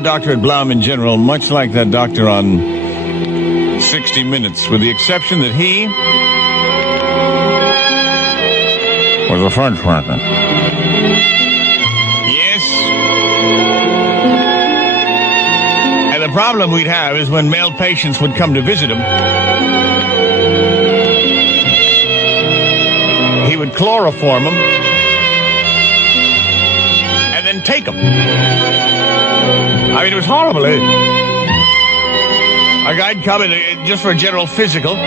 that doctor at Blauman General, much like that doctor on 60 Minutes, with the exception that he was a French worker. Yes. And the problem we'd have is when male patients would come to visit him, he would chloroform them and then take them. I mean, it was horrible. A guy'd come in just for a general physical, and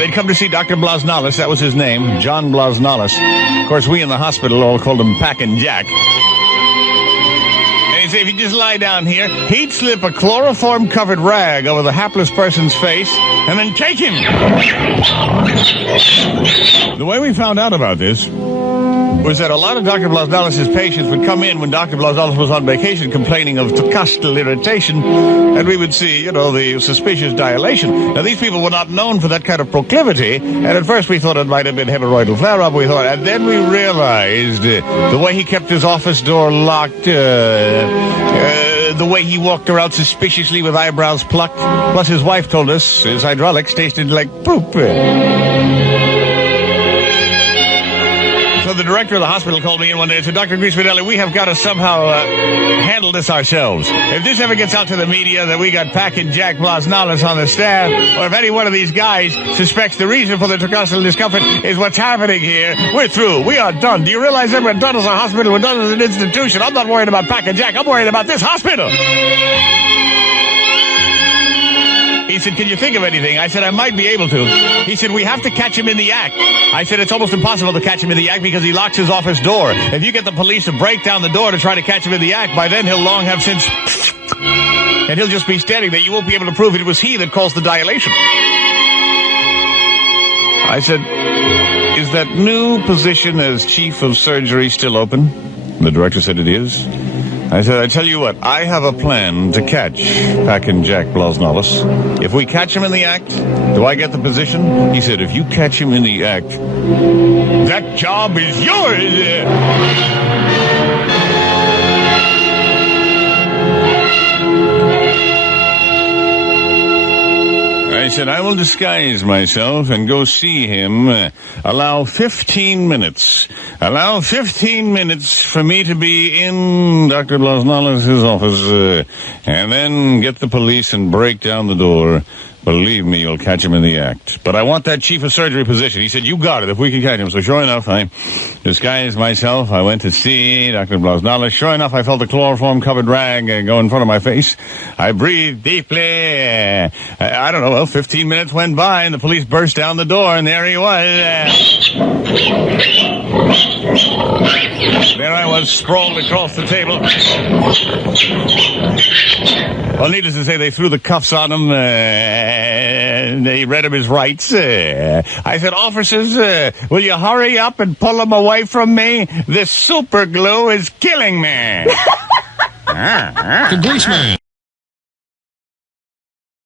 they'd come to see Dr. Blasnalis. That was his name, John Blasnalis. Of course, we in the hospital all called him Packin' Jack. And he'd say, if you just lie down here, he'd slip a chloroform-covered rag over the hapless person's face and then take him. The way we found out about this was that a lot of Dr. Blasnalis' patients would come in when Dr. Blasnalis was on vacation complaining of costal irritation, and we would see, the suspicious dilation. Now, these people were not known for that kind of proclivity, and at first we thought it might have been hemorrhoidal flare-up, and then we realized the way he kept his office door locked, the way he walked around suspiciously with eyebrows plucked, plus his wife told us his hydraulics tasted like poop. So the director of the hospital called me in one day and said, Dr. Greaseman, we have got to somehow handle this ourselves. If this ever gets out to the media that we got Packin' Jack Blasnalis on the staff, or if any one of these guys suspects the reason for the intercostal discomfort is what's happening here, we're through. We are done. Do you realize that we're done as a hospital? We're done as an institution. I'm not worried about Packin' Jack. I'm worried about this hospital. He said, can you think of anything? I said, I might be able to. He said, we have to catch him in the act. I said, it's almost impossible to catch him in the act because he locks his office door. If you get the police to break down the door to try to catch him in the act, by then he'll long have since... and he'll just be standing there. You won't be able to prove it was he that caused the dilation. I said, is that new position as chief of surgery still open? The director said it is. I said, I tell you what, I have a plan to catch Packin' Jack Blasnalis. If we catch him in the act, do I get the position? He said, if you catch him in the act, that job is yours. I said, I will disguise myself and go see him. Allow 15 minutes. Allow 15 minutes for me to be in Dr. Blasnalis' office, and then get the police and break down the door. Believe me, you'll catch him in the act. But I want that chief of surgery position. He said, you got it if we can catch him. So sure enough, I disguised myself. I went to see Dr. Blasnalis. Sure enough, I felt the chloroform-covered rag go in front of my face. I breathed deeply. I don't know, 15 minutes went by, and the police burst down the door, and there he was. There I was, sprawled across the table. Well, needless to say, they threw the cuffs on him. They read him his rights. I said, officers, will you hurry up and pull him away from me? This super glue is killing me. The Greaseman.